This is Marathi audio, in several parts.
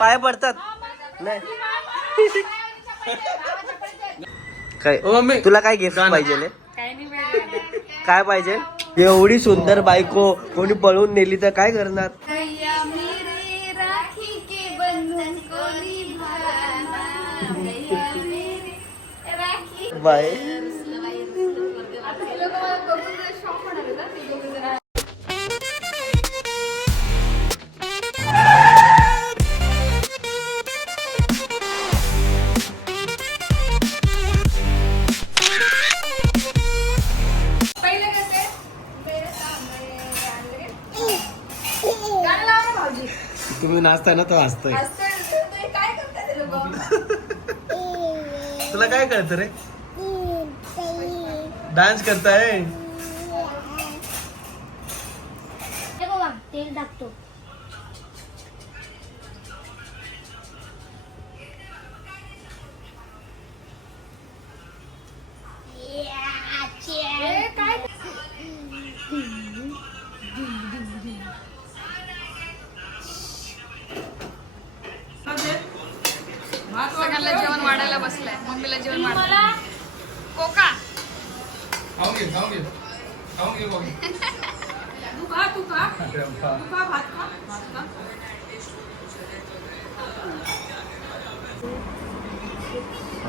पाय पडतात. नाही. काय? ओ मम्मी. तुला काय गिफ्ट पाहिजे काय पाहिजे? एवढी सुंदर बायको कोणी पळून नेली तर काय करणार? भैया मेरे राखी के बंधन को निभाना। भैया मेरे राखी बाय. नाचताय ना तो हसतोय? तुला काय कळतं रे? डान्स करताय?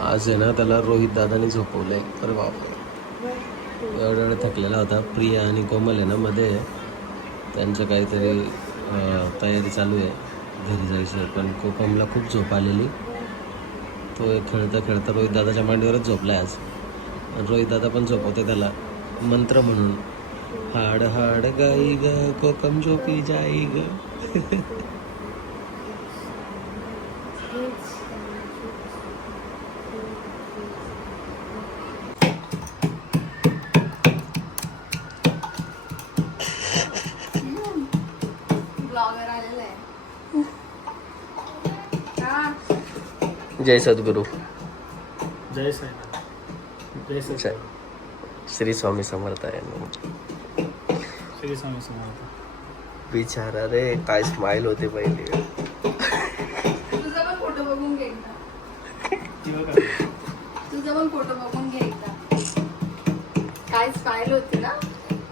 आज आहे ना त्याला रोहित दादाने झोपवलंय. अरे बापरे. एवढा एवढा थकलेला होता. प्रिया आणि कोमल आहे ना मध्ये. त्यांचं काहीतरी तयारी चालू आहे. घरी जायचं पण कोकमला खूप झोप आलेली. तो खेळता खेळता रोहित दादाच्या मांडीवरच झोपलाय आज. रोहित दादा पण झोपवते त्याला. मंत्र म्हणून. हाड हाड गाई ग कोकम झोपी जाई ग. जय सद्गुरू. जय जय जय श्री स्वामी समर्थ आहे श्री स्वामी समर्थ बिचारा रे काय स्माइल होते पहिले. तुझा पण फोटो बघून घे एकदा. तुझा पण फोटो बघून घे एकदा. काय स्टाईल होती ना?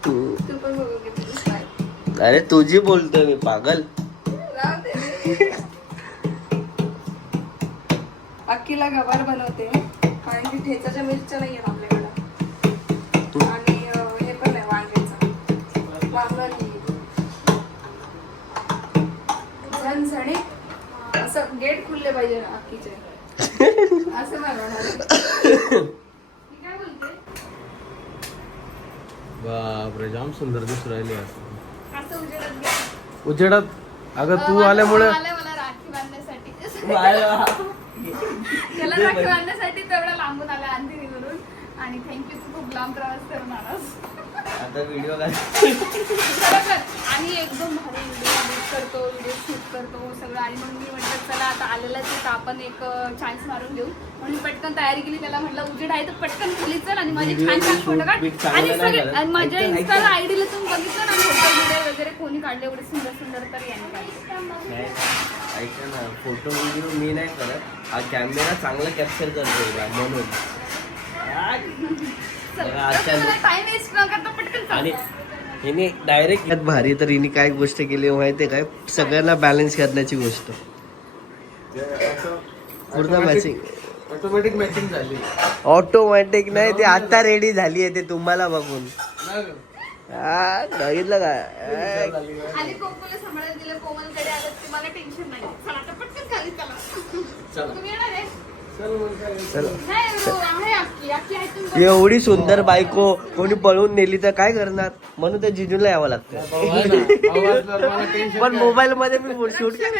तू. तू पण बघून घे तुझी अरे तुझी बोलतोय मी पागल. राहू दे रे. अक्कीला गवार बनवते कारण की ठेचाच्या मिरच्या नाही आहेत आपल्याकडं आणि झणझणीत असं गेट खुलले पाहिजे अक्कीचे असं बनवणार आहे. मी काय बोलते? बापरे जाम सुंदर दिसू राहिली असं उजेडात. उजेडात? अगं तू अं, आल्यामुळे आलंय मला राखी बांधण्यासाठी. त्याला राखी बांधण्यासाठी तेवढा लांबून आला अंधेरीवरून आणि थँक्यू तू खूप लांब प्रवास करून आलास आता व्हिडिओ आणि एकदम भारी व्हिडिओ एडिट करतो व्हिडिओ शूट करतो सगळं. आणि मग मी म्हटलं चला आता आलेलाच आहे तर आपण एक चान्स मारून घेऊ. म्हणून पटकन तयारी केली. त्याला म्हटलं उजेड आहे तर पटकन खाली चल आणि माझे छान छान फोटो काढ. आणि सगळे माझ्या तर. आयडीला तुम्ही बघितलं ना फोटो व्हिडिओ वगैरे कोणी काढले एवढे सुंदर सुंदर तर यांनी काढले. ऐका ना फोटो व्हिडिओ मी नाही करत. हा कॅमेरा चांगला कॅप्चर करतो म्हणून. बघा, आजच्या- टाइम वेस्ट न करता पटकन चल. आणि हिने डायरेक्ट भारी तर हिने काय गोष्ट केली माहितीये काय? सगळ्यांना बॅलन्स करण्याची गोष्ट. पूर्ण मॅचिंग ऑटोमॅटिक मॅचिंग झाली. ऑटोमॅटिक नाही ते आता रेडी झाली आहे ते तुम्हाला बघून? हा, बघितलं का? चला. हो, एवढी सुंदर बायको कोणी पळून नेली तर काय करणार? म्हणून त्या जिजूला यावं लागतं. पण? मोबाईल मध्ये मी शूट काय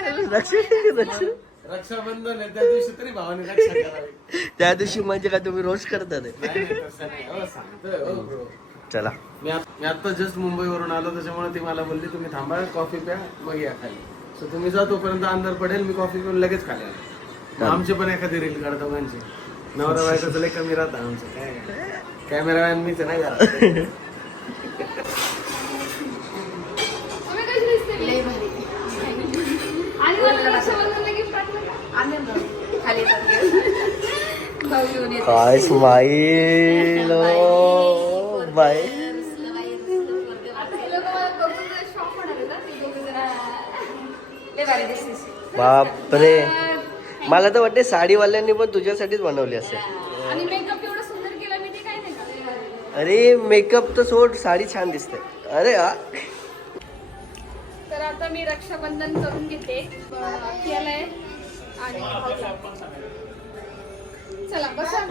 रक्षाबंधन त्या दिवशी तरी भावाने त्या दिवशी म्हणजे काय तुम्ही रोज करता. हो, हो, bro. चला. मी आत- मी आता जस्ट मुंबईवरून आलो त्याच्यामुळे ती मला बोलली तुम्ही थांबा कॉफी प्या मग या खाली. सो तुम्ही जा तोपर्यंत अंधार पडेल मी कॉफी पिऊन लगेच खाली आलो. आमचे पण एखादी रील काढतो म्हणजे. नवरा बायकोच लय कमी राहतं आमचं. काय कॅमेरामॅन मीच नाही झाला का? काय oh स्माईल बाय बापरे. मला तर वाटते साडीवाल्यांनी पण तुझ्यासाठीच बनवली असेल. आणि मेकअप एवढा सुंदर केला मी ते काय नाही का अरे मेकअप तर सोड साडी छान दिसते. अरे हा तर आता मी रक्षाबंधन करून घेते. केलंय आणि भाऊला. चला बसा.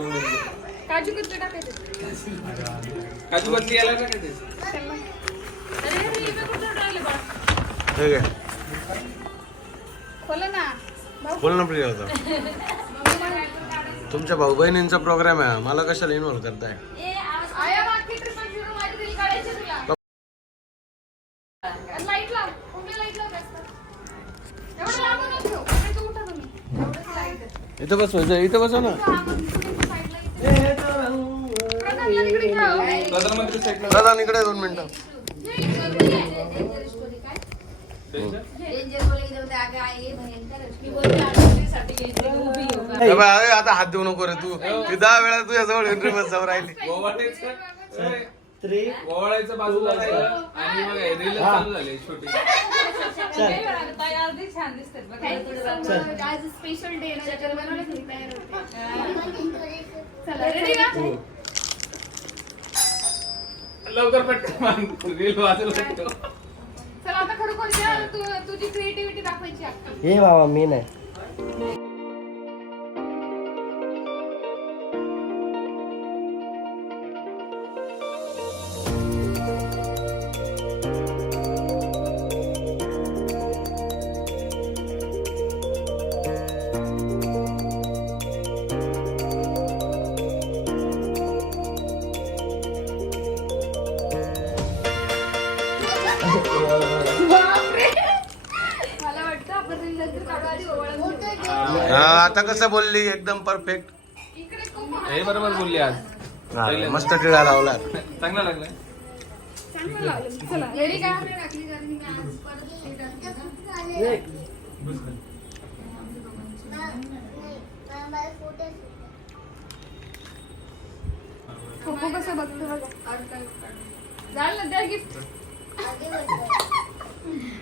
काजू कतरी टाकायचे. काजू बदली यायला का काय ते? चला. अरे मी इथे कुठं राहिले बा. ठीक आहे खोला ना. बोल ना प्रिया होता तुमच्या भाऊ बहिणींचा प्रोग्राम आहे मला कशाला इन्व्हॉल्व करताय. इथं बस इथं बसा ना. हा, हो. दादा इकडे दोन मिनिटं. अरे आता हात देऊ नको रे तू. ती दहा वेळा तुझ्या जवळ एंट्री बस जाऊ राहिली ओवाळायचं बाजूला राहिलं आणि मग रील चालू झाली छोटी. स्पेशल डे का लवकर पटकन रील बाजूला ठेव. चला आता खरोखर तुझी क्रिएटिव्हिटी दाखवायची हे बाबा मी नाही. आता कसं बोलली? एकदम परफेक्ट हे बरोबर बोलली आज. मस्त टिळा लावला. चांगला लागला. चांगलं लावलं. चला. रेडी का? खोखो कसं बघतो बघा. झालं ना द्या गिफ्ट.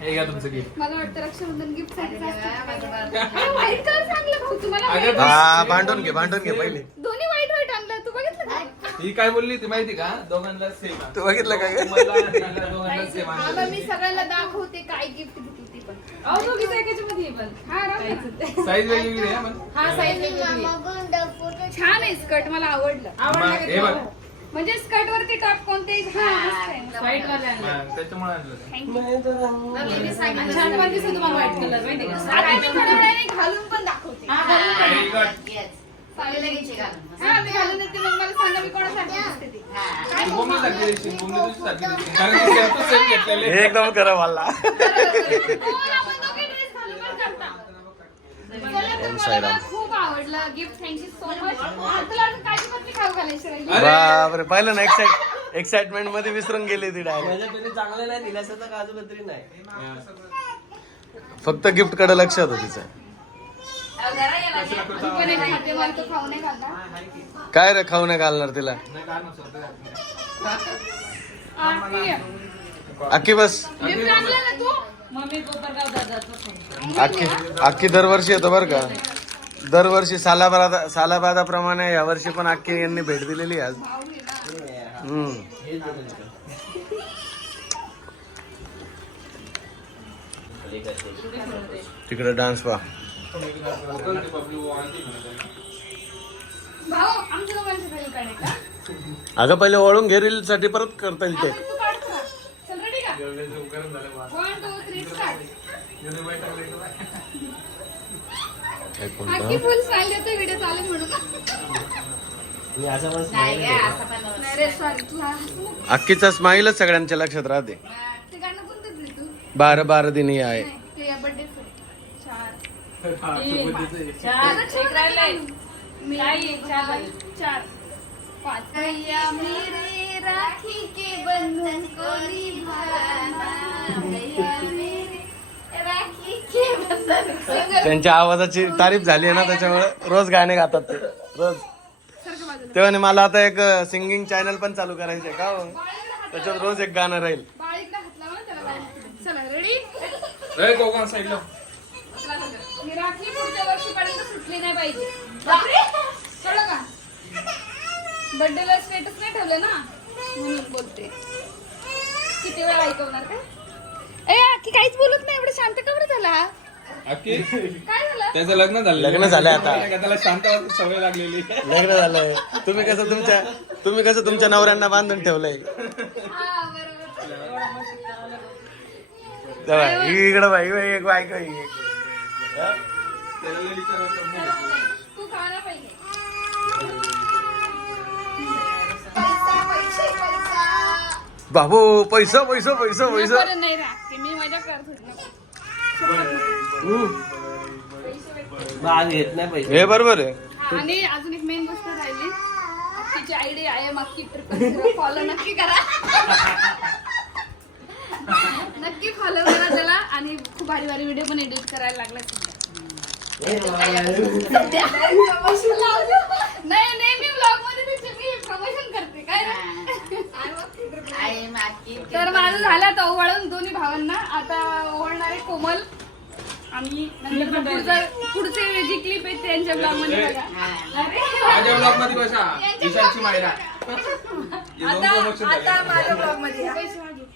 हे घ्या तुमचं गिफ्ट मला वाटतं रक्षाबंधन गिफ्टसाठी व्हाईट कलर चांगलं भाऊ तुम्हाला अगं, white- हा भांडून घे भांडून घे पहिले. दोन्ही व्हाईट व्हाईट आणलं. तू बघितलं का? ही काय बोलली ती माहिती का? दोघांना सेम तू बघितलं का ग? दोघांना सेम मी सगळ्यांना दाखवते काय गिफ्ट घेतली ती पण. अहो दोघीच एकाच्या मध्ये पण. हा. साईज वेगवेगळी आहे पण हा साईज वेगवेगळी छान आहे स्कर्ट मला आवडलं. आवडला हे बघ? म्हणजे स्कर्ट वरती टॉप कोणते. व्हाईट त्याच्यामुळे आणलं छान पण दिसतो तुम्हाला व्हाईट कलर माहिती का? आता मी थोड्या वेळाने घालून पण दाखवते. हा, मी घालून देते मग मला सांगा मी कोणासाठी ती. एकदम करा मला हो, खूप आवडलं. गिफ्ट थँक्यू सो मच तुला घालायची राहिली. बापरे पाहिलं ना एक्साइट एक्साइटमेंटमध्ये विसरून गेली ती डायरेक्ट चांगलं नाही तर काजू नाही. फक्त गिफ्टकडे लक्ष होतं तिचं. तू पण एक खाते मला तो खाऊ नाही घालता काय रे खाऊ नाही घालणार तिला? नाही, काय नसतं, ते घातलं. ठीक आहे. अख्खी बस. गिफ्ट आणलं ना तू? मम्मी कोपरगाव दादाचं फोन. अख्खी अख्खी दरवर्षी येतो बरं का? दरवर्षी सालाबादा सालाबादाप्रमाणे यावर्षी पण अख्खी यांनी भेट दिलेली आज. तिकडे डान्स काढायचं अगं पहिले ओळून घे रील साठी परत करता येईल ते. आपण तू काढ तुला. चल रेडी का एवढे जो गरम झालं बा. वन टू थ्री स्टार्ट एवढे वाईट लागले का? एक आखी मिनिट फुल स्टाईल देतोय व्हिडिओ चालू म्हणून मी असं पण नाही रे सॉरी तू हा हसू नको. अख्खीचा स्माईलच सगळ्यांच्या लक्षात राहते. ते गाणं कोणतं रे तू? बारा बारा दिनी आहे. हा, राखी के बंधन को निभाना त्यांच्या आवाजाची तारीफ झाली आहे ना त्याच्यामुळे रोज गाणे गातात ते. रोज. तेव्हा मला आता एक सिंगिंग चॅनल पण चालू करायचंय का हो? त्याच्यात रोज एक गाणं राहील. बाळीतला हात लावा त्याला बाळीत. चला रेडी ही राखी पुढच्या वर्षीपर्यंत सुटली नाही पाहिजे कळलं का? बर्थडेला स्टेटस नाही ठेवलं ना? म्हणून बोलते. किती वेळा ऐकवणार का ए आखी काहीच बोलत नाही एवढं शांत काय झालं? त्याचं लग्न झालं लग्न झालंय आता. त्याला शांत सवय लागलेली. लग्न झालंय. तुम्ही कसं तुमच्या तुम्ही कसं तुमच्या नवऱ्यांना बांधून ठेवलंय? इकडं बाई बाई एक बायको एक. तू खाना पहिले. पैसा पैसे पैसा बाबू पैसा पैसा. पैसा पैसा नाही राहते मी मजा करत होते. भाग घेत नाही पैसे. हे बरोबर आहे. आणि अजून एक मेन गोष्ट राहिली. तिची आयडी आहे मक्की ट्रिपल फॉलो नक्की करा. नक्की फॉलो करा त्याला आणि खूप भारी भारी व्हिडिओ पण एडिट करायला लागला. नाही ब्लॉगमध्ये तिचे मी प्रमोशन करते काय रे? तर माझं झालं आता ओवाळून दोन्ही भावांना. आता ओवाळणारे कोमल आणि नंतर पुढचं पुढचे जी क्लिप आहे त्यांच्या ब्लॉगमध्ये बघा. अरे. माझ्या ब्लॉगमध्ये बसा. विशालची मायरा.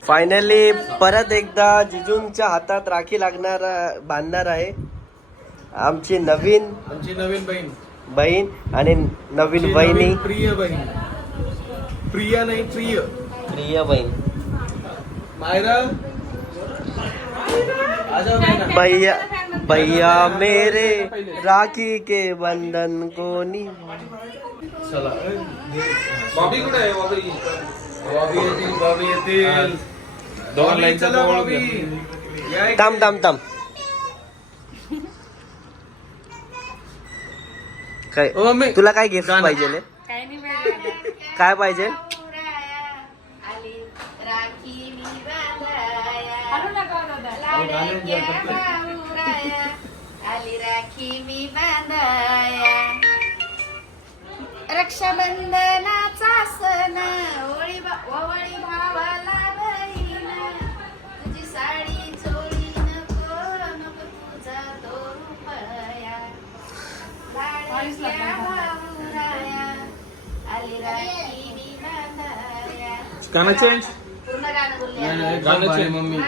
फायनली परत एकदा जिजूंच्या हातात राखी लागणार बांधणार आहे आमची नवीन आमची नवीन बहीण. बहीण आणि नवीन आमची बहिणी नवीन प्रिय बहीण. प्रिया नाही प्रिय. प्रिय बहीण. मायरा. भैया भैया मेरे राखी के बंधन को नि चला। बॉबी कुठे आहे बॉबी? बॉबी येतील बॉबी येतील. दोन बॉबी, लाईनचा चला जवळ बॉबी. या इकडे. थांब थांब थांब. काय? ओ मम्मी तुला काय गिफ्ट गाणं. पाहिजे काय नाही पाहिजे. दादा. रक्षाबंधनाचा सण ओळी ओवळी भावाला बहीण. तुझी साडी चोळी नको नको तुझा तो रुपया. लाडक्या भाऊराया आली राखी मी बांधाया. गाणं चेंज पूर्ण गाणं बोलले गाणं मम्मी.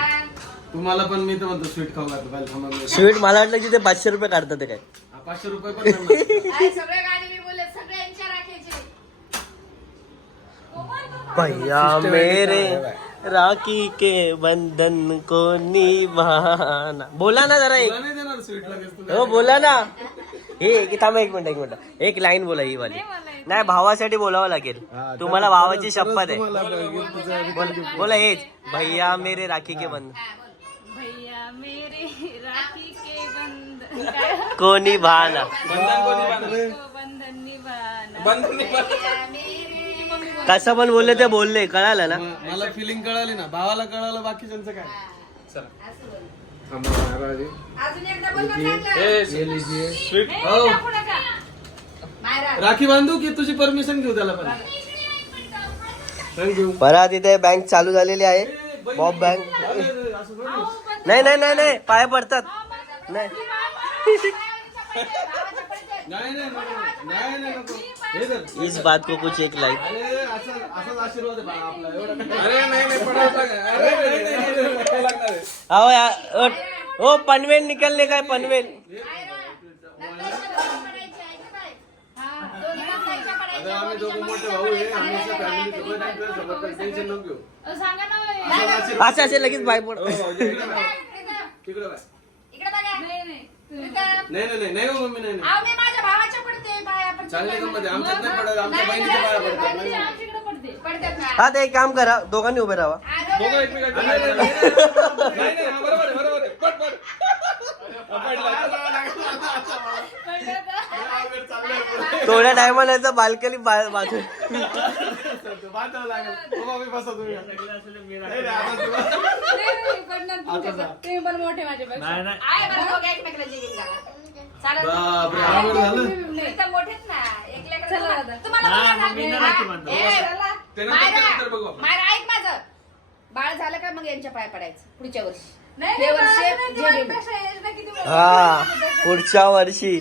तुम्हाला पण मी तर म्हणतो स्वीट खाऊ घालतो थांबा. स्वीट मला वाटलं की ते पाचशे रुपये काढतात ते काय. हा, पाचशे रुपये पण नाही. काय सगळे गाणी मी बोलले सगळ्यांच्या राखायचे भैया मेरे राखी के बंधन को निभाना. बोला ना जरा एक. तुला नाही देणार स्वीट लगेच तुला? हो बोला ना. हे की थांबा एक मिनिट एक मिनिट. एक लाईन बोला ही वाली. नाही भावासाठी बोलावं लागेल. तुम्हाला भावाची शपथ आहे. बोल- हेच भैया मेरे राखी के बंधन. मेरे राखी के बंधन काय? को निभाना। बंधन कसं पण बोलले ते बोलले कळालं ना? म- मला फिलिंग कळाली ना. भावाला कळालं बाकीच्यांचं काय? थांबा, महाराज. अजून एकदा बोल ना चांगलं. ये लीजिए. स्वीट हो. टाकू नका. मायरा राखी बांधू की तुझी परमिशन घेऊ त्याला पण? थँक्यू परत इथे बँक चालू झालेली आहे. बॉब बँक नाही नाही नाही नाही पाय पडतात नाही नाही नाही नको. नाही नाही नको हे धर. इस बात को कुछ एक लाईक अरे असं असाच आशीर्वाद आहे आम्ही दोघं मोठे भाऊ आहे आम्ही असं फॅमिली सोबत आहे, तुझ्या सोबत नको घेऊ सांगा ना असे असे लगेच पड हो, इकडे. इकडे. बघा नाही नाही। नाही नाही नाही नाही हो मम्मी नाही माझ्या भावाच्या पडते पाया पडते. चांगली गंमत आहे आमच्यात नाही पडत आमच्या बहिणीच्या पाया पडतात म्हणजे नाही. आमच्याकडे पडते पडतात ना हा ते एक काम करा दोघांनी उभे राहा. दोघं एकमेकांच्या नाही, नाही, नाही, नाही, नाही, हा, बरोबर आहे बरोबर आहे. थोड्या टायमाला याचा बाल्कनी बाजू बांधावं लागेल हो, बसा तुम्ही नाही, नाही, आता तुम्ही पण मोठे माझ्यापेक्षा आहे बरं, दोघं एकमेकाला घाला. चालेल ना? बापरे आवड झालं मोठेच ना एक लेकरं तुम्हाला ए, ते नंतर- ते नंतर बघू आपण. मायरा, ऐक माझं बाळ झालं का मग यांच्या पाया पडायचं पुढच्या वर्षी? नाही, हे वर्ष. हा पुढच्या वर्षी.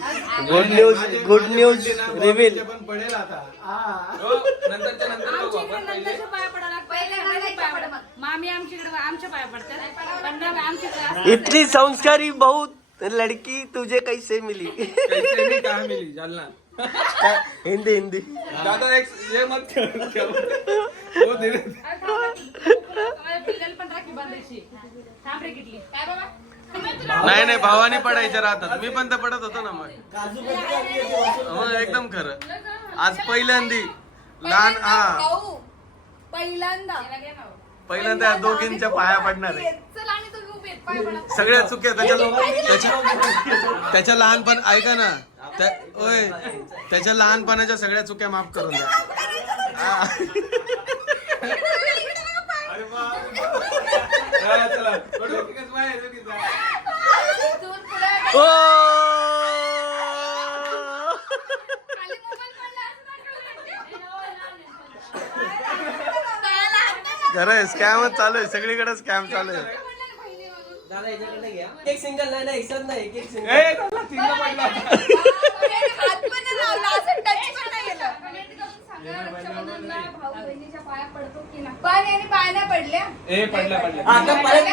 Good news good news reveal birthday पण पडेल आता हा. हो, नंतरच्या नंतर बघू आमच्या आपण इकडे पहिले. नंदाच्या पाया पडायला लागतं. पहिले नंदाच्या नंदाच्या पाया पडा पडतात. मामी आमच्याकडे आमच्या पाया पडतात. पण ना आमच्याकडे इतनी संस्कारी बहुत लड़की तुझे कैसे मिली? कैसे मी मिली जालना? हिंदी हिंदी. दादा एक ये मत कर वो दे काय बाबा नाही नाही भावानी पडायच्या राहतात. मी पण तर पडत होतो ना मग. मग एकदम खरं. आज पहिल्यांदी. लहान हा. पहिल्यांदा पहिल्यांदा या दोघींच्या पाया पडणार आहे. चल आणि तुम्ही उभे आहेत, पाय पडा. सगळ्या चुक्या त्याच्या त्याच्या त्याच्या लहानपण ऐका ना. ओय त्याच्या लहानपणाच्या सगळ्या चुक्या माफ करून द्या. ओ! खाली मोबाईल पडला असं खरं आहे स्कॅमच चालू आहे. सगळीकडे स्कॅम चालू आहे. दादा याच्याकडे घ्या. एक सिंगल नाही नाही एक एक सिंगल ए, दादा, तीनदा पडला हात पण नाही लावला असं टच पण नाही केलं. सांगा रक्षाबंधनला भाऊ बहिणीच्या पाया पडतो की नाही पण यांनी पाय नाही पडल्या ए पडला पडला आता परत